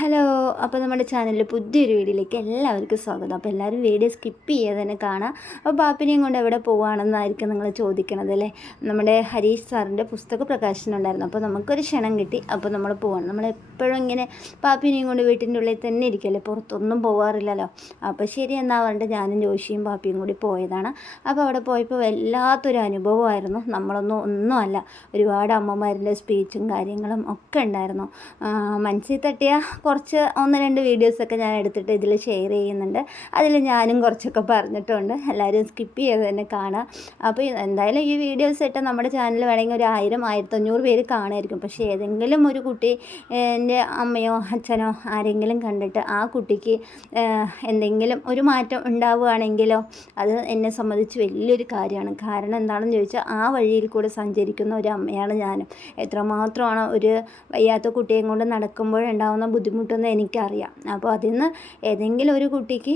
Hello, അപ്പോൾ നമ്മുടെ ചാനലിൽ പുതിയൊരു വീഡിയോയിലേക്ക് എല്ലാവർക്കും സ്വാഗതം. അപ്പോൾ എല്ലാവരും വീഡിയോ സ്കിപ്പ് ചെയ്യാതെ തന്നെ കാണാം. അപ്പോൾ പാപ്പിനെയും കൊണ്ട് എവിടെ പോവുകയാണെന്നായിരിക്കും നിങ്ങൾ ചോദിക്കണത് അല്ലേ. നമ്മുടെ ഹരീഷ് സാറിൻ്റെ പുസ്തക പ്രകാശനം ഉണ്ടായിരുന്നു. അപ്പോൾ നമുക്കൊരു ക്ഷണം കിട്ടി. അപ്പോൾ നമ്മൾ പോവാണ്. നമ്മളെപ്പോഴും ഇങ്ങനെ പാപ്പിനെയും കൊണ്ട് വീട്ടിൻ്റെ ഉള്ളിൽ തന്നെ ഇരിക്കല്ലേ, പുറത്തൊന്നും പോകാറില്ലല്ലോ. അപ്പോൾ ശരി എന്നാൽ പറഞ്ഞിട്ട് ഞാനും ജോഷിയും പാപ്പിയും കൂടി പോയതാണ്. അപ്പോൾ അവിടെ പോയപ്പോൾ വല്ലാത്തൊരു അനുഭവമായിരുന്നു. ഒന്നുമല്ല, ഒരുപാട് അമ്മമാരുടെ സ്പീച്ചും കാര്യങ്ങളും ഒക്കെ ഉണ്ടായിരുന്നു. മനസ്സിൽ തട്ടിയ കുറച്ച് 1-2 വീഡിയോസൊക്കെ ഞാൻ എടുത്തിട്ട് ഇതിൽ ഷെയർ ചെയ്യുന്നുണ്ട്. അതിൽ ഞാനും കുറച്ചൊക്കെ പറഞ്ഞിട്ടുണ്ട്. എല്ലാവരും സ്കിപ്പ് ചെയ്ത് തന്നെ കാണുക. അപ്പോൾ എന്തായാലും ഈ വീഡിയോസ് ഇട്ട് നമ്മുടെ ചാനൽ വേണമെങ്കിൽ ഒരു 1000-1500 പേര് കാണുമായിരിക്കും. പക്ഷേ ഏതെങ്കിലും ഒരു കുട്ടി എൻ്റെ അമ്മയോ അച്ഛനോ ആരെങ്കിലും കണ്ടിട്ട് ആ കുട്ടിക്ക് എന്തെങ്കിലും ഒരു മാറ്റം ഉണ്ടാവുകയാണെങ്കിലോ അത് എന്നെ സംബന്ധിച്ച് വലിയൊരു കാര്യമാണ്. കാരണം എന്താണെന്ന് ചോദിച്ചാൽ ആ വഴിയിൽ കൂടെ സഞ്ചരിക്കുന്ന ഒരു അമ്മയാണ് ഞാനും. എത്രമാത്രമാണ് ഒരു വയ്യാത്ത കുട്ടിയെയും കൊണ്ട് നടക്കുമ്പോഴുണ്ടാകുന്ന ബുദ്ധിമുട്ടെന്ന് എനിക്കറിയാം. അപ്പോൾ അതിൽ നിന്ന് ഏതെങ്കിലും ഒരു കുട്ടിക്ക്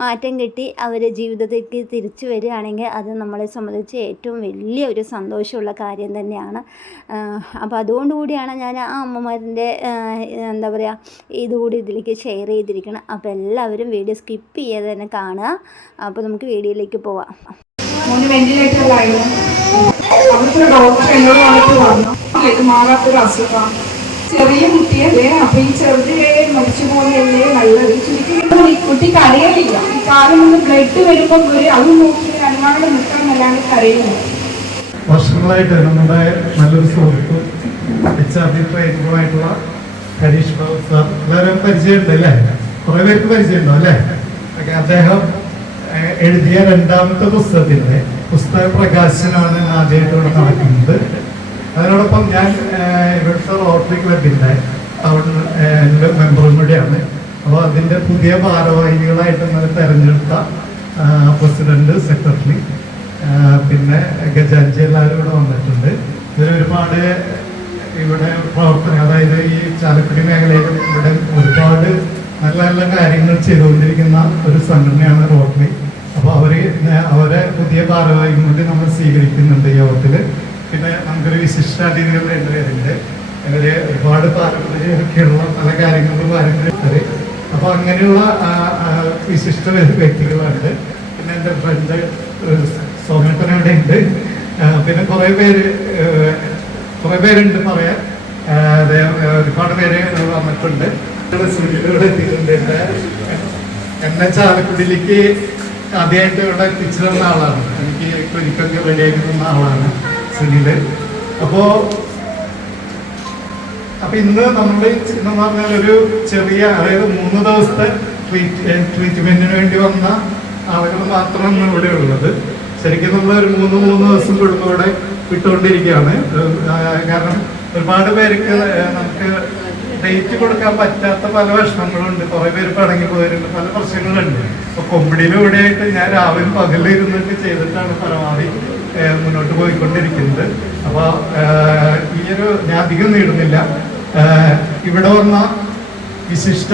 മാറ്റം കിട്ടി അവർ ജീവിതത്തിലേക്ക് തിരിച്ചു വരികയാണെങ്കിൽ അത് നമ്മളെ സംബന്ധിച്ച് ഏറ്റവും വലിയൊരു സന്തോഷമുള്ള കാര്യം തന്നെയാണ്. അപ്പോൾ അതുകൊണ്ടുകൂടിയാണ് ഞാൻ ആ അമ്മമാരുടെ എന്താ പറയുക ഇതുകൂടി ഇതിലേക്ക് ഷെയർ ചെയ്തിരിക്കണം. അപ്പോൾ എല്ലാവരും വീഡിയോ സ്കിപ്പ് ചെയ്യാതെ തന്നെ കാണുക. അപ്പോൾ നമുക്ക് വീഡിയോയിലേക്ക് പോവാം. മാറാത്തൊരു അസുഖമാണ്, ചെറിയ കുട്ടിയല്ലേ. അപ്പൊ ഈ ചെറുതിലെ മരിച്ചു പോലെയല്ലേ നല്ലത്. ചുരുക്കി ഈ കുട്ടിക്ക് അറിയില്ല. ഈ കാലം കൊണ്ട് ബ്ലഡ് വരുമ്പോൾ അത് നോക്കി അനുമാനം നിൽക്കണമെന്നല്ലാണ്ട് കരയുന്നത്. വർഷങ്ങളായിട്ട് നമ്മുടെ നല്ലൊരു സുഹൃത്തും HRD ട്രെയിനറുമായിട്ടുള്ള ഹരീഷ് ബാബു സാർ എല്ലാവരും പരിചയമുണ്ട് അല്ലേ? കുറെ പേർക്ക് പരിചയമുണ്ടോ അല്ലേ? അദ്ദേഹം എഴുതിയ 2ാമത്തെ പുസ്തകത്തിന്റെ പുസ്തക പ്രകാശനമാണ് ആദ്യമായിട്ട് ഇവിടെ നടക്കുന്നത്. അതിനോടൊപ്പം ഞാൻ ഇവിടുത്തെ റോട്ടറി ക്ലബിൻ്റെ മെമ്പറും കൂടിയാണ്. അപ്പോൾ അതിൻ്റെ പുതിയ ഭാരവാഹികളായിട്ട് ഇന്നലെ തെരഞ്ഞെടുത്ത പ്രസിഡന്റ്, സെക്രട്ടറി, പിന്നെ ഗജാൻജി എല്ലാവരും ഇവിടെ വന്നിട്ടുണ്ട്. ഇതിലൊരുപാട് ഇവിടെ പ്രവർത്തനം, അതായത് ഈ ചാലക്കുടി മേഖലയിൽ ഇവിടെ ഒരുപാട് നല്ല നല്ല കാര്യങ്ങൾ ചെയ്തുകൊണ്ടിരിക്കുന്ന ഒരു സംഘടനയാണ് റോട്ടറി. അപ്പോൾ അവരെ പുതിയ ഭാരവാഹികൾ കൂടി നമ്മൾ സ്വീകരിക്കുന്നുണ്ട് യോഗത്തിൽ. പിന്നെ നമുക്കൊരു വിശിഷ്ടാതിഥികൾ 2 പേരുണ്ട്. ഇവര് ഒരുപാട് പാരമ്പര്യമൊക്കെയുള്ള പല കാര്യങ്ങളും പാരമ്പര്യത്തിൽ. അപ്പോൾ അങ്ങനെയുള്ള വിശിഷ്ട വ്യക്തികളുണ്ട്. പിന്നെ എൻ്റെ ഫ്രണ്ട് സോമേട്ടനവിടെ ഉണ്ട്. പിന്നെ കുറേ പേരുണ്ട് പറയാൻ. ഒരുപാട് പേര് വന്നിട്ടുണ്ട്. ഇവിടെ എത്തിയിട്ടുണ്ട്. എന്നെ ചാലക്കുടിയിലേക്ക് ആദ്യമായിട്ട് ഇവിടെ എത്തിച്ചു തന്ന ആളാണ്. എനിക്ക് ക്ലിനിക്കൊക്കെ റെഡിയാക്കി തന്ന ആളാണ് സുനില്. അപ്പോൾ ഇന്ന് നമ്മൾ എന്ന് പറഞ്ഞാൽ ഒരു ചെറിയ, അതായത് 3 ദിവസത്തെ ട്രീറ്റ്മെന്റിന് വേണ്ടി വന്ന ആളുകൾ മാത്രമാണ് ഇവിടെ ഉള്ളത്. ശരിക്കും നമ്മൾ ഒരു 3 ദിവസം കൂടുമ്പോൾ ഇവിടെ വിട്ടുകൊണ്ടിരിക്കുകയാണ്. കാരണം ഒരുപാട് പേർക്ക് നമുക്ക് ഡേറ്റ് കൊടുക്കാൻ പറ്റാത്ത പല വിഷമങ്ങളുണ്ട്. കുറെ പേര് പടങ്ങി പോയിട്ടുണ്ട്, പല പ്രശ്നങ്ങളുണ്ട്. അപ്പൊ കൊമ്പിടിയിലൂടെയായിട്ട് ഞാൻ രാവിലെ പകലിരുന്നൊക്കെ ചെയ്തിട്ടാണ് പരമാവധി മുന്നോട്ട് പോയിക്കൊണ്ടിരിക്കുന്നത്. അപ്പോൾ ഞാൻ അധികം നീടുന്നില്ല. ഇവിടെ വന്ന വിശിഷ്ട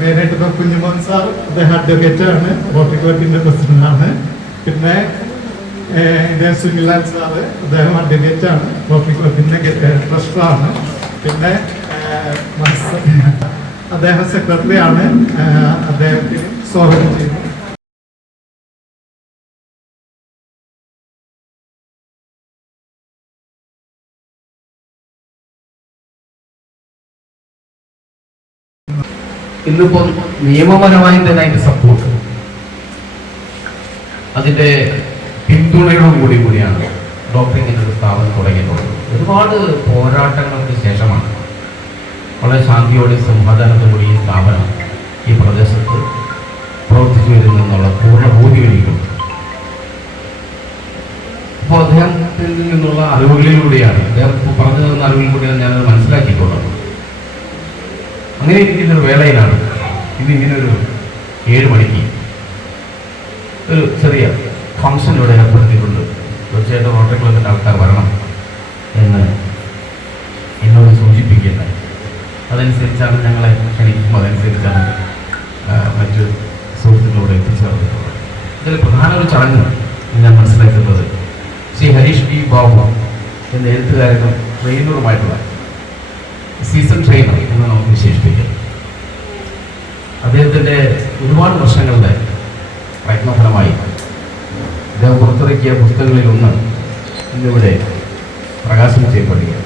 മെയിനായിട്ട് ഇപ്പൊ കുഞ്ഞുമോൻ സാർ, അദ്ദേഹം അഡ്വക്കേറ്റ് ആണ്, റോട്ടറി ക്ലബിന്റെ പ്രസിഡന്റാണ്. പിന്നെ സുനിലാൽ സാറ്, അദ്ദേഹം അഡ്വക്കേറ്റ് ആണ്, റോട്ടറി ക്ലബിന്റെ ട്രസ്റ്ററാണ്. പിന്നെ അദ്ദേഹം സെക്രട്ടറി ആണ്. അദ്ദേഹത്തിന് സ്വാഗതം ചെയ്യുന്നു. ഇന്നിപ്പോൾ നിയമപരമായി തന്നെ അതിന്റെ സപ്പോർട്ട്, അതിന്റെ പിന്തുണയോടുകൂടിയാണ് ഡോക്ടർ ഇങ്ങനെ ഒരു സ്ഥാപനം തുടങ്ങിയിട്ടുള്ളത്. ഒരുപാട് പോരാട്ടങ്ങൾക്ക് ശേഷമാണ് വളരെ ശാന്തിയോടെ സമാധാനത്തോടെ ഈ സ്ഥാപനം ഈ പ്രദേശത്ത് പ്രവർത്തിച്ചു വരുന്നെന്നുള്ള പൂർണ്ണ ബോധ്യം എനിക്കുണ്ട്. അപ്പോൾ അദ്ദേഹത്തിൽ നിന്നുള്ള അറിവുകളിലൂടെയാണ്, അദ്ദേഹം പറഞ്ഞു തന്ന അറിവിലൂടെയാണ് ഞാനത് മനസ്സിലാക്കിയിട്ടുള്ളത്. അങ്ങനെ ഇരിക്കുന്നൊരു വേളയിലാണ് ഇന്നിങ്ങനെ ഒരു 7 മണിക്ക് ഒരു ചെറിയ ഫംഗ്ഷൻ ഇവിടെ ഏർപ്പെടുത്തിയിട്ടുണ്ട്. തീർച്ചയായിട്ടും റോട്ടറി ക്ലബിൻ്റെ ആൾക്കാർ വരണം എന്ന് എന്നോട് സൂചിപ്പിക്കുന്നത്. അതനുസരിച്ചാണ് ഞങ്ങളെ ക്ഷണിക്കും, അതനുസരിച്ചാണ് മറ്റ് സുഹൃത്തുക്കളോട് എത്തിച്ചേർന്നിട്ടുള്ളത്. ഇതിൽ പ്രധാന ഒരു ചടങ്ങ് ഞാൻ മനസ്സിലാക്കുന്നത് ശ്രീ ഹരീഷ് ബി ബാബു എന്ന എഴുത്തുകാരനും ട്രെയിനറുമായിട്ടുള്ള സീസൺ ട്രെയിനർ എന്ന് നമുക്ക് വിശേഷിപ്പിക്കാം. ഒരുപാട് വർഷങ്ങളുടെ പ്രയത്നഫലമായി അദ്ദേഹം പുറത്തിറക്കിയ പുസ്തകങ്ങളിലൊന്ന് ഇന്നിവിടെ പ്രകാശനം ചെയ്യപ്പെടുകയാണ്.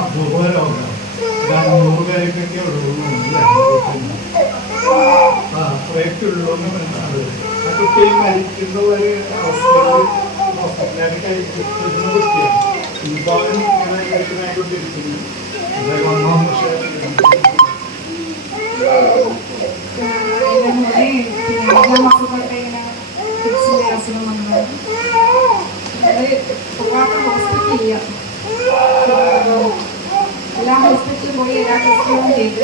അപൂർവ രോഗം 100 പേർക്കൊക്കെ ഉള്ളൂന്നുണ്ട്. അത്രയൊക്കെ ഉള്ളൂന്ന് പറഞ്ഞത് ആ കുട്ടി മരിക്കുന്ന ഒരു അവസ്ഥയിൽ ഹോസ്പിറ്റലിൽ കഴിക്കുന്ന കുട്ടിയാണ്. വിഭാഗം ഇങ്ങനെ കഴിക്കുന്നതായിക്കൊണ്ടിരിക്കുന്നു. അദ്ദേഹം 1 വർഷം എല്ലാ ഹോസ്പിറ്റലിൽ പോയി എല്ലാ ടെസ്റ്റുകളും ചെയ്ത്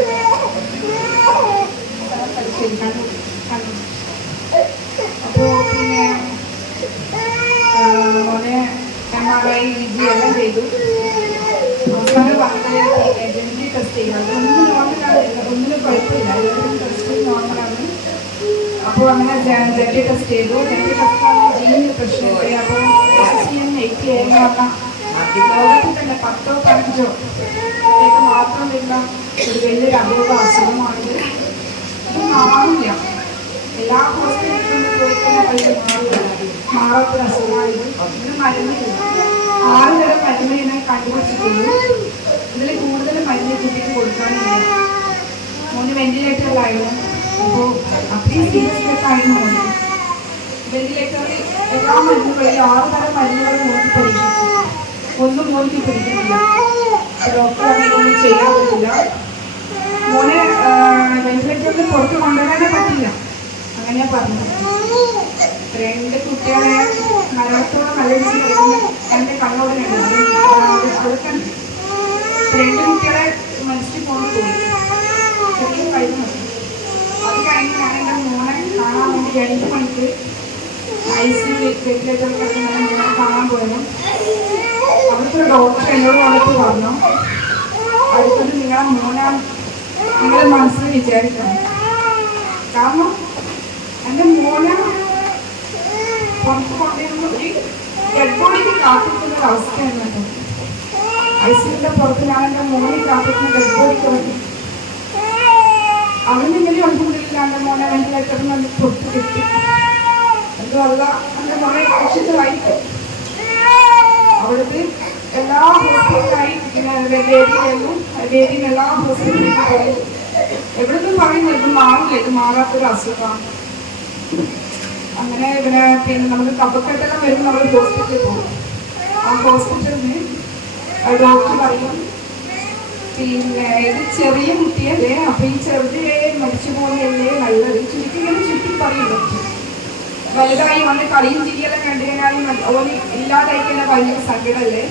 പരിശോധിക്കാണ്ട് കണ്ടു. അപ്പോൾ പിന്നെ മോനെ MRI EG എല്ലാം ചെയ്തു. അവസാനം പറഞ്ഞത് ജെൻജി ടെസ്റ്റ് ചെയ്യാം. ഒന്നും നോർമലാണ്, ഒന്നിനും കുഴപ്പമില്ല, എല്ലാവരും ടെസ്റ്റ് നോർമലാണ്. അപ്പോൾ അങ്ങനെ ജെൻജി ടെസ്റ്റ് ചെയ്തു. ജെൻജി ടെസ്റ്റാണ് ജീനിന് പ്രശ്നമില്ല. അപ്പോൾ CN80 എന്ന് പറഞ്ഞാൽ ലോകത്തിൽ തന്നെ 10ഓ 15ഓ േക്ക് മാത്രം വരുന്ന ഒരു വലിയൊരു അപൂർവ അസുഖമാണിത്. ഇത് മാറില്ല. എല്ലാ ഹോസ്പിറ്റലിലും പോയിക്കുന്ന മാറാത്തൊരു അസുഖമാണിത്. ഇതിന് മരുന്നില്ല. 6 തരം മരുന്ന് ഇതിനെ കണ്ടുപിടിച്ചിട്ടുള്ളൂ. ഇതിൽ കൂടുതൽ മരുന്ന് കുട്ടിക്ക് കൊടുക്കാനില്ല. മോന് വെന്റിലേറ്ററിലായിരുന്നു. അപ്പോൾ അത്രയും സീരിയസ് ആയിരുന്നു മോന്. വെന്റിലേറ്ററിൽ എല്ലാ മരുന്നുകളിലും 6 തരം മരുന്നുകൾ നോക്കി പരീക്ഷിച്ചു. ഒന്നും മോനിക്ക് പിടിക്കുന്നില്ല. ഡോക്ടർ അതിനൊന്നും ചെയ്യാൻ പറ്റില്ല. മോനെ വെന്റിലേറ്ററിൽ പുറത്ത് കൊണ്ടുവരാനേ പറ്റില്ല. അങ്ങനെയാ പറഞ്ഞത്. 2 കുട്ടികളെ മരണത്തോടെ മലയിച്ച് കിടക്കുന്ന എൻ്റെ കണ്ണോടനുണ്ട്. അതൊക്കെ 2 കുട്ടികളെ മരിച്ചു പോയി. ചെറിയ കഴിഞ്ഞു. അത് കഴിഞ്ഞ് ഞാൻ എൻ്റെ മോനെ കാണാൻ വേണ്ടി 2 മണിക്ക് ICU വെന്റിലേറ്ററിൽ കിടക്കുന്ന മോനെ കാണാൻ പോയത്. അവിടുത്തെ ഡോക്ടർ എന്നോട് വന്നിട്ട് പറഞ്ഞു, അടുത്തത് നിങ്ങളെ മോനാണ് നിങ്ങളുടെ മനസ്സിൽ വിചാരിക്കണം. കാരണം എൻ്റെ മോനെ പുറത്ത് കൊണ്ടിരുന്ന ഒരു ഡെഡ് ബോഡിക്ക് കാത്തിരിക്കുന്ന ഒരു അവസ്ഥയാണ് കേട്ടോ. ICUവിൻ്റെ പുറത്ത് ഞാൻ എൻ്റെ മോനെ കാത്തിരിക്കുന്ന ഡെഡ് ബോഡിക്ക് വേണ്ടി അവന് ഇങ്ങനെ ഒന്നുമില്ല. എൻ്റെ മോനെ വെന്റിലേറ്ററിൽ നിന്ന് പുറത്ത് കിട്ടി. അതുമല്ല എൻ്റെ മോനെ രക്ഷിച്ചതായിരിക്കും. അവിടുത്തെ എല്ലാ ഹോസ്പിറ്റലായി വേദിയും എല്ലാ ഹോസ്പിറ്റലിലും പോയി എവിടുന്നും പറയുന്നത് ഇത് മാറില്ല, ഇത് മാറാത്തൊരു അസുഖമാണ്. അങ്ങനെ പിന്നെ നമുക്ക് കഫക്കെട്ടെല്ലാം വരുമ്പോൾ നമ്മൾ ഹോസ്പിറ്റലിൽ പോകും. ആ ഹോസ്പിറ്റലിന് ഡോക്ടർ പറയും പിന്നെ ഇത് ചെറിയ കുട്ടിയല്ലേ, അപ്പം ഈ ചെറുതിലെ മരിച്ചു പോകുന്നതല്ലേ നല്ലത്. ഇങ്ങനെ ചുറ്റി പറയും ഡോക്ടർ. വലുതായി വന്ന് കളിയും ചിരിയെല്ലാം കണ്ടു കഴിഞ്ഞാലും ഓന് ഇല്ലാതായി കഴിഞ്ഞാൽ ഭയങ്കര സങ്കടമല്ലേ.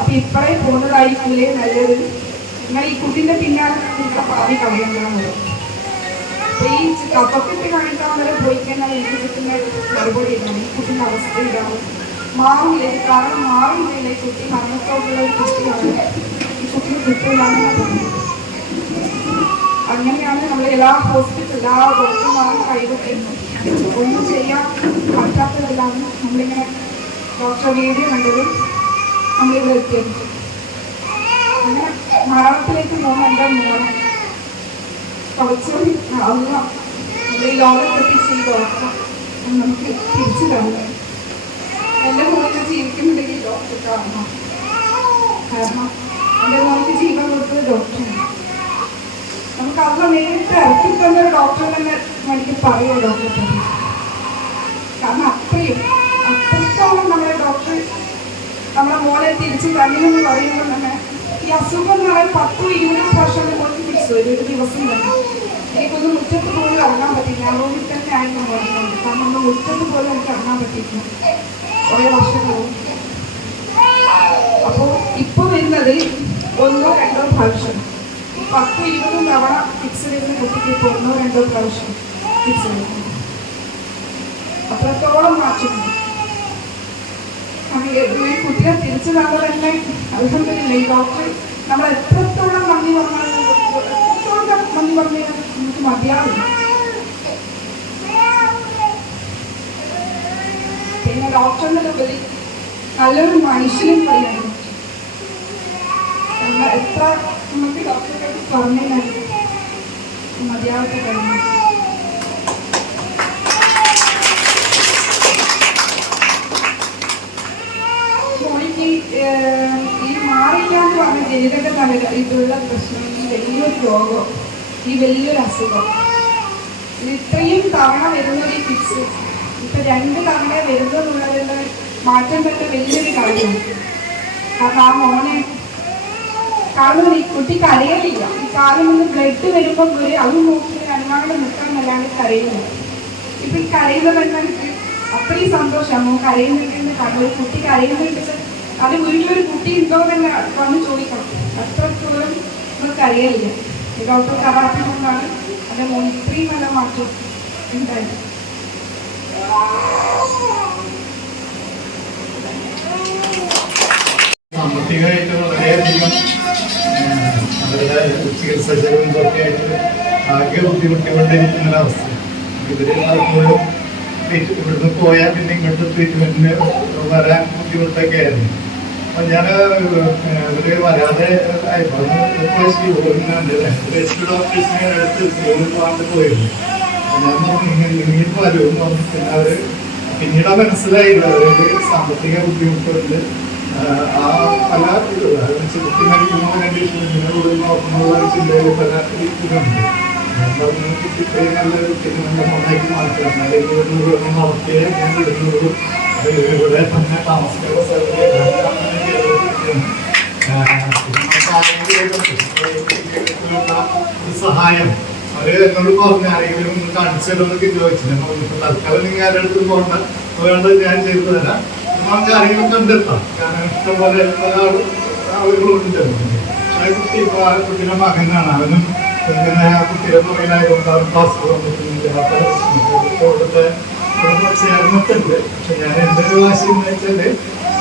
അപ്പൊ ഇപ്പോഴേ പോകുന്നതായിരിക്കില്ലേ നല്ലത്. എന്നാൽ ഈ കുട്ടീൻ്റെ പിന്നാലെ നിങ്ങളെ ഭാവി കളയുന്നതാണ്. അപ്പൊ ഈ കഫക്കെട്ട് കാണിക്കാൻ വരെ പോയി കഴിഞ്ഞാൽ എനിക്ക് കിട്ടുന്ന മറുപടി ഇതാണ്, ഈ കുട്ടീൻ്റെ അവസ്ഥ ഇതാണ്. മാറില്ല, കാരണം മാറില്ല. ഈ കുട്ടി മരണത്തോടുള്ള ഒരു കുട്ടിയാണ്. ഈ കുട്ടിക്ക് കിട്ടില്ലാന്ന് പറയുന്നത്. അങ്ങനെയാണ് നമ്മൾ എല്ലാ ഹോസ്പിറ്റൽ എല്ലാ ഡോക്ടർമാരും കൈവിട്ടിരുന്നത്. ഒന്നും ചെയ്യാൻ പറ്റാത്തതെല്ലാം നമ്മളിങ്ങനെ ഡോക്ടർ വീഡിയോ കണ്ടതും നമ്മളിവിടെ എത്തിയത്. അങ്ങനെ മരണത്തിലേക്ക് പോകുന്ന എൻ്റെ മോനെ കുറച്ച് അല്ല നമ്മൾ ഈ ലോകത്തെത്തിച്ച് ഈ ഡോക്ടർ നമുക്ക് തിരിച്ചു തന്നു. എൻ്റെ മോനെ ജീവിക്കുന്നുണ്ടെങ്കിൽ ഡോക്ടർ കാരണം എൻ്റെ മോനക്ക് ജീവൻ കൊടുത്തത് ഡോക്ടറാണ്. നമുക്ക് അന്ന് നേരിട്ട് ഇറക്കി തന്ന ഡോക്ടർ തന്നെ എനിക്ക് പറയുമോ ഡോക്ടറെ പറ്റി. കാരണം അത്രത്തോളം നമ്മുടെ ഡോക്ടർ നമ്മളെ മോനെ തിരിച്ച് തന്നെയെന്ന് പറയുമ്പോൾ തന്നെ ഈ അസുഖം എന്ന് പറയുന്നത് 10-20 വർഷം മോൾക്ക് പിടിച്ചു ഒരു ദിവസം തന്നെ. എനിക്കൊന്ന് മുറ്റത്ത് പോലും ഇറങ്ങാൻ പറ്റില്ല. റൂമിൽ തന്നെ ആയിരുന്നു മോനുണ്ട്. കാരണം ഒന്ന് മുറ്റത്ത് പോലും എനിക്ക് ഇറങ്ങാൻ പറ്റിയില്ല കുറേ വർഷങ്ങളും. അപ്പോൾ ഇപ്പോൾ വരുന്നത് 1-2 പ്രാവശ്യം 10-20 തവണ ഫിക്സ് വരുന്ന കുട്ടിക്ക് ഇപ്പോൾ 1-2 പ്രാവശ്യം ഫിക്സ് വരുന്നു. അത്രത്തോളം മാറ്റുന്നു. ഈ കുട്ടിയെ തിരിച്ചു നമ്മൾ തന്നെ അൽഹംദുലില്ലാഹ് ഈ ഡോക്ടർ നമ്മൾ എത്രത്തോളം നന്ദി പറഞ്ഞാൽ നമുക്ക് മതിയാവില്ല. പിന്നെ ഡോക്ടറിൻ്റെ ഉപരി നല്ലൊരു മനുഷ്യനും കൂടിയാണ്. എത്ര നമുക്ക് ഡോക്ടറെ പറഞ്ഞാൽ മതിയാവത്തെ കഴിഞ്ഞു. ഈ മാറില്ല എന്ന് പറഞ്ഞ ജനിതക തലക ഇതുള്ള പ്രശ്നം, ഈ വലിയൊരു രോഗം, ഈ വലിയൊരു അസുഖം, ഇത് ഇത്രയും തവണ വരുന്നത് ഈ ഫിക്സ് ഇപ്പൊ 2 തവണ വരുന്നതെന്നുള്ളതിന്റെ മാറ്റം തന്നെ വലിയൊരു കാര്യമാണ്. കാരണം ആ മോനെ കാരണം ഈ കുട്ടി കരയലില്ല. ഈ കാലം ഒന്ന് ബ്ലഡ് വരുമ്പോൾ അത് നോക്കി അനുമാനം നിൽക്കാൻ നല്ലാണ്ട് കരയുന്നു. ഇപ്പൊ ഈ കരയുന്നതെന്നെ അത്രയും സന്തോഷമാണ്. മോൻ കരയുന്നുണ്ടെന്ന് കാരണം ഒരു കുട്ടി കരയുന്നുണ്ട്, അത് വീട്ടിലൊരു കുട്ടി ഉണ്ടോ തന്നെ വന്ന് ചോദിക്കണം. അത്രത്തോളം നമുക്ക് അറിയില്ല. ഡോക്ടർ കറാത്തി കൊണ്ടാണ് അതിന്റെ മോൻ ഇത്രയും നല്ല മാറ്റം ഉണ്ടായത്. സാമ്പത്തികമായിട്ട് വളരെയധികം അവരുടെ ചികിത്സ ചെലവുകളൊക്കെ ആയിട്ട് ആകെ ബുദ്ധിമുട്ടിക്കൊണ്ടിരിക്കുന്ന ഒരവസ്ഥ. ഇവര് പലപ്പോഴും ഇവിടുന്ന് പോയാൽ പിന്നെ ഇങ്ങോട്ട് ട്രീറ്റ്മെന്റിന് വരാൻ ബുദ്ധിമുട്ടൊക്കെ ആയിരുന്നു. അപ്പം ഞാൻ ഇവര് വരാതെ ഡോക്ടേഴ്സിനെ എടുത്ത് പോകാണ്ട് പോയിരുന്നു. ഞാൻ ഇങ്ങനെ വരും. പിന്നെ അവര് പിന്നീട് മനസ്സിലായില്ല അവർക്ക് സാമ്പത്തിക ബുദ്ധിമുട്ടുണ്ട്. ആ പല ചെറുത്തി മരിക്കുന്ന കണ്ടീഷനിലൂടെ നോക്കുന്ന ചിന്തയിൽ പല ഇതുണ്ട്. ഇത്രയും നല്ല കുട്ടിക്ക് നല്ല നന്നായിട്ട് മാറ്റണം. അല്ലെങ്കിൽ നടത്തിയ ഞാൻ ഇടുന്നത് ഇവിടെ തന്നെ താമസിക്കുന്ന സഹായം അവര് എന്നോട് പറഞ്ഞ ആരെങ്കിലും ഒന്ന് കാണിച്ചു തരുമെന്നൊക്കെ ചോദിച്ചില്ല. തൽക്കാലം നിങ്ങൾ ആരുടെ അടുത്ത് പോകണ്ട, വേണ്ട ഞാൻ ചെയ്തു തരാം. നമുക്ക് ആരെങ്കിലും കണ്ടെത്താം. കാരണം ഇഷ്ടംപോലെ ആളുകളുണ്ട്. കുട്ടി ഇപ്പൊ ആ കുട്ടിയുടെ മകനാണ്. അവനും ഇങ്ങനെ കുട്ടിയുടെ പുറകിലായതുകൊണ്ട് അവൻ പാസ്പോർട്ട് വന്നിട്ടുണ്ടെങ്കിൽ അവിടുത്തെ ചേർന്നിട്ടുണ്ട്. പക്ഷെ ഞാൻ എൻ്റെ ഒരു വാശി എന്ന് വെച്ചാല്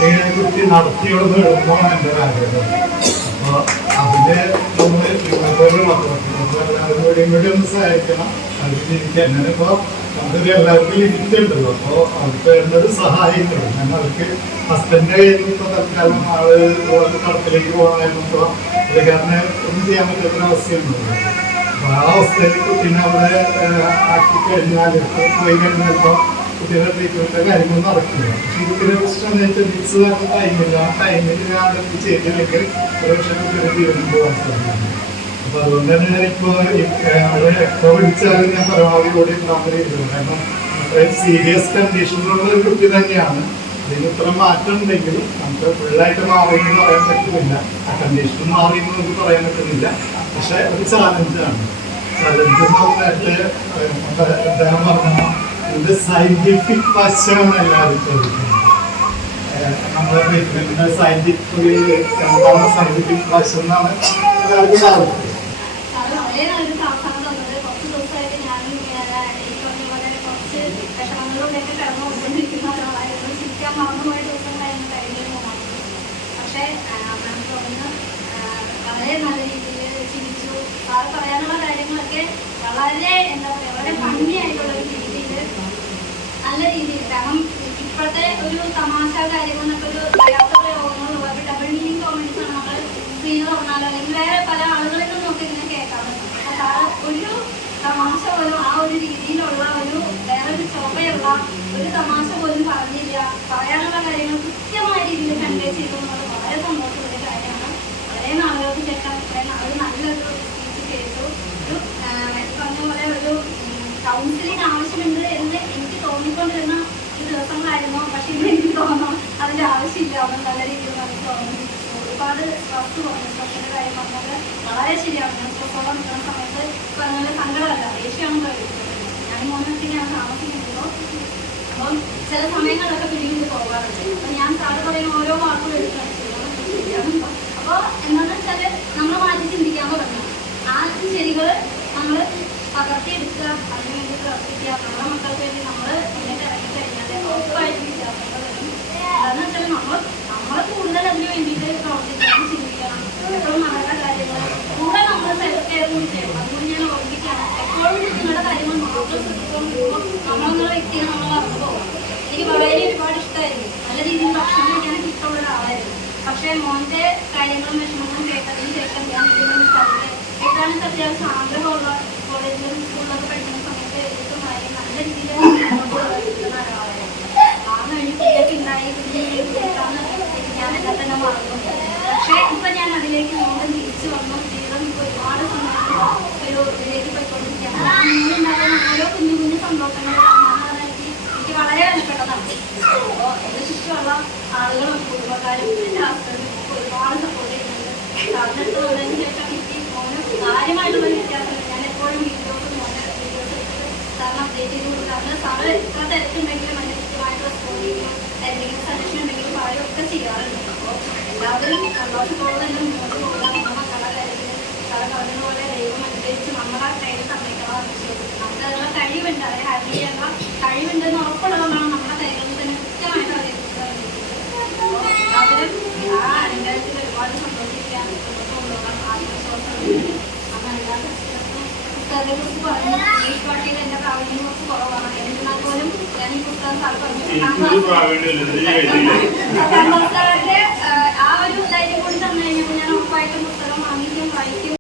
ഇങ്ങനെ കുട്ടി നടത്തിയോളന്ന് എഴുതുമ്പോൾ എൻ്റെ ആഗ്രഹം. അപ്പൊ അതിന് നമ്മള് എല്ലാവരും കൂടി ഒന്ന് സഹായിക്കണം. അത് ജീവിക്കാൻ ഞാനിപ്പോ നമുക്കൊരു എല്ലാവർക്കും ലിമിറ്റ് ഉണ്ടല്ലോ. അപ്പോൾ അവർക്ക് വേണ്ടൊരു സഹായങ്ങളും ഞാൻ അവർക്ക് ഹസ്ബൻഡിന്റെ കയ്യിൽ നിന്ന് ഇപ്പോൾ തൽക്കാലം ആള് കടത്തിലേക്ക് പോകണമായിരുന്നപ്പോൾ പുള്ളിക്കാരനെ ഒന്നും ചെയ്യാൻ പറ്റാത്തൊരു അവസ്ഥയുണ്ടല്ലോ. അപ്പൊ ആ അവസ്ഥയിൽ കുട്ടീനെ അവിടെ ആക്കി കഴിഞ്ഞാൽ പോയി കഴിഞ്ഞപ്പോൾ കുട്ടിയുടെ ട്രീറ്റ്മെന്റ് കാര്യങ്ങൾ നടക്കില്ല. പക്ഷെ കുട്ടിയുടെ പ്രശ്നം എന്ന് വെച്ചാൽ മിക്സ് വരുന്ന ടൈമില്ല. ആ ടൈമിൽ ഞാൻ ചെയ്തില്ലെങ്കിൽ ഒരു പക്ഷേ കുട്ടിയുടെ ജീവനം പോകാൻ സാധിക്കും. അപ്പൊ അതുകൊണ്ട് തന്നെ ഇപ്പൊ അവിടെ എത്ര പിടിച്ചാലും ഞാൻ പരമാവധി കൂടി ഉണ്ടാകുന്നത്. കാരണം അത്രയും സീരിയസ് കണ്ടീഷനിലുള്ള ഒരു കുട്ടി തന്നെയാണ്. അതിന് ഇത്ര മാറ്റം ഉണ്ടെങ്കിലും നമുക്ക് ഫുള്ളായിട്ട് മാറിയെന്ന് പറയാൻ പറ്റുന്നില്ല. ആ കണ്ടീഷൻ മാറിയെന്ന് നമുക്ക് പറയാൻ പറ്റുന്നില്ല. പക്ഷെ ഒരു ചാലഞ്ചാണ്. ചാലഞ്ച് എന്ന് പറഞ്ഞിട്ട് അദ്ദേഹം പറഞ്ഞ ഇതിന്റെ സയന്റിഫിക് വശമാണ് എല്ലാവരും ചോദിക്കുന്നത്. നമ്മുടെ ട്രീറ്റ്മെന്റിന്റെ സയന്റിഫിക് വശം എന്നാണ് എല്ലാവർക്കും ആവശ്യം. വളരെ നല്ല രീതിയിൽ ചിരിച്ചു. സാറ് പറയാനുള്ള കാര്യങ്ങളൊക്കെ വളരെ എന്താ പറയുക വളരെ ഭംഗിയായിട്ടുള്ള ഒരു രീതിയിൽ നല്ല രീതിയിൽ. കാരണം ഇപ്പോഴത്തെ ഒരു തമാശ കാര്യങ്ങളെന്നൊക്കെ ഒരു അറിയാത്ത പ്രയോഗങ്ങളുള്ള ഒരു ഡബിൾ മീനിങ് കോമഡീസ് ആണ് നമ്മൾ സ്ക്രീനിൽ തുറന്നാലോ അല്ലെങ്കിൽ വേറെ പല ആളുകളിൽ നിന്നൊക്കെ ഇങ്ങനെ കേൾക്കാറുണ്ട്. സാറ് ഒരു തമാശ പോലും ആ ഒരു രീതിയിലുള്ള ഒരു വേറൊരു ചൊവ്വയുള്ള ഒരു തമാശ പോലും പറഞ്ഞില്ല. പറയാനുള്ള കാര്യങ്ങൾ കൃത്യമായ രീതിയിൽ കൺവേ ചെയ്തു എന്നുള്ളത് വളരെ സന്തോഷമുള്ള കാര്യമാണ്. വളരെ നാളുകൾക്ക് ശേഷം ഒരു നല്ലൊരു സ്പീച്ച് കേട്ടു. ഒരു പറഞ്ഞ പോലെ ഒരു കൗൺസിലിംഗ് ആവശ്യമുണ്ട് എന്ന് എനിക്ക് തോന്നിക്കൊണ്ടിരുന്ന ഈ ദിവസങ്ങളായിരുന്നു. പക്ഷെ ഇത് എനിക്ക് തോന്നുന്നു അതിൻ്റെ ആവശ്യമില്ല. അവൻ നല്ല രീതിയിൽ നമുക്ക് തോന്നുന്നു. ഒരുപാട് സ്ട്രെസ് കുറഞ്ഞു. സ്ട്രെസ്സിൻ്റെ കാര്യം പറഞ്ഞാൽ വളരെ ശരിയാണ്. ഞാൻ സ്ട്രെസ്സോടെ നിൽക്കുന്ന സമയത്ത് പറഞ്ഞാൽ സങ്കടമല്ല, ദേഷ്യമാണ് കഴിക്കുന്നത്. ഞാൻ മോനൊക്കെയാണ് താമസിക്കുന്നത്. അപ്പം ചില സമയങ്ങളിലൊക്കെ പിടികൊണ്ട് പോകാറുണ്ട്. അപ്പം ഞാൻ സാറ് പറയുന്ന ഓരോ വാക്കുകൾ എടുക്കുകയാണ് ചെയ്യുന്നത്. അപ്പോൾ എന്താണെന്ന് വെച്ചാൽ നമ്മൾ മാറ്റി ചിന്തിക്കാൻ തുടങ്ങി. ആ ശരികൾ നമ്മൾ പകർത്തിയെടുക്കുക, അതിന് വേണ്ടി പ്രവർത്തിക്കുക. നമ്മുടെ മക്കൾക്ക് വേണ്ടി നമ്മൾ മുന്നേറ്റ് ഇറങ്ങിക്കഴിഞ്ഞാൽ ഉറപ്പായിട്ട് വിശ്വാസങ്ങൾ വരും. അതെന്ന് വെച്ചാൽ നമ്മൾ കൂടുതൽ അതിന് വേണ്ടിയിട്ട് പ്രവർത്തിക്കണം, ചിന്തിക്കണം. എപ്പോഴും നമ്മുടെ കാര്യങ്ങൾ കൂടെ നമ്മൾ സെൽഫ് കെയർ കൂടി ചെയ്യണം. അതുകൊണ്ട് ഞാൻ ഓർമ്മിക്കുകയാണ്, എപ്പോഴും നിങ്ങളുടെ കാര്യങ്ങൾ മാത്രം ശ്രദ്ധിച്ചുകൊണ്ടിരിക്കുമ്പോൾ നമ്മളെന്നുള്ള വ്യക്തിയെ നമ്മൾ മറന്നു പോകും. എനിക്ക് വളരെ ഒരുപാട് ഇഷ്ടമായിരുന്നു. നല്ല രീതിയിൽ ഭക്ഷണം കഴിക്കാനൊക്കെ ഇഷ്ടമുള്ള ഒരാളായിരുന്നു. പക്ഷേ മോൻ്റെ കാര്യങ്ങളും വിഷമങ്ങളും കേട്ടത് അത്യാവശ്യം ആഗ്രഹമുള്ള കോളേജിലും സ്കൂളിലൊക്കെ പഠിക്കുന്ന സമയത്ത് എഴുത്തുമായി നല്ല രീതിയിൽ മുന്നോട്ട് നിൽക്കുന്ന ഒരാളായിരുന്നു. കുട്ടിയൊക്കെ ഉണ്ടായി ഞാനെല്ലാം തന്നെ മറന്നു. പക്ഷേ ഇപ്പൊ ഞാൻ അതിലേക്ക് വീണ്ടും തിരിച്ചു വന്നു. ജീവിതം ഒരുപാട് സമയത്ത് ഒരു ഇതിലേക്ക് പോയിക്കൊണ്ടിരിക്കുകയാണ്. ഓരോ കുഞ്ഞു കുഞ്ഞു സന്തോഷങ്ങൾ എനിക്ക് വളരെ വിലപ്പെട്ടതാണ്. അപ്പോൾ എന്റെ ചുറ്റുമുള്ള ആളുകളും കുടുംബക്കാരും എന്റെ ഹസ്ബൻഡും ഒരുപാട് സപ്പോർട്ട് ചെയ്യുന്നുണ്ട്. സാറിനടുത്ത് വന്നതിന് ശേഷം എനിക്ക് മോനും കാര്യമായിട്ടുള്ള വ്യത്യാസമില്ല. ഞാൻ എപ്പോഴും വീഡിയോസ് സാറിന് അപ്ഡേറ്റ് ചെയ്ത് കൊടുക്കാറുണ്ട്. സാറ് എത്ര തിരക്കുണ്ടെങ്കിലും അതിന് കൃത്യമായിട്ട് റെസ്പോണ്ട് ചെയ്യും. എന്തെങ്കിലും സജഷൻ ഉണ്ടെങ്കിലും പറയുകയൊക്കെ ചെയ്യാറുണ്ട്. അപ്പോൾ എല്ലാവരും സന്തോഷത്തോടെ തന്നെ മുന്നോട്ട് പോകാൻ നമ്മുടെ മക്കളുടെ കാര്യത്തിൽ സാറ് പറഞ്ഞതുപോലെ ദൈവം അനുസരിച്ച് നമ്മുടെ കയ്യിൽ തന്നേക്കണം. നമുക്ക് അതിനുള്ള കഴിവുണ്ട്, അവരെ ഹാൻഡിൽ ചെയ്യാനുള്ള കഴിവുണ്ടെന്ന് ഉറപ്പുള്ളതുകൊണ്ടാണ് നമ്മുടെ കൈകളിൽ തന്നെ കൃത്യമായിട്ട് അവരെ അപ്പോൾ എല്ലാവരും ആ അനുഗ്രഹത്തിൽ ഒരുപാട് സന്തോഷിക്കാൻ മുന്നോട്ട് കൊണ്ടുപോകാൻ ആത്മവിശ്വാസമുണ്ട്. അങ്ങനെ എല്ലാ പുസ്തകത്തെ കുറിച്ച് പറഞ്ഞു. ഇംഗ്ലീഷ് ഭാഷയിൽ എൻ്റെ പ്രാവീണ്യം കുറച്ച് കുറവാണ്. എന്നിരുന്നാൽ പോലും ഞാൻ ഈ പുസ്തകം സാർ പറഞ്ഞു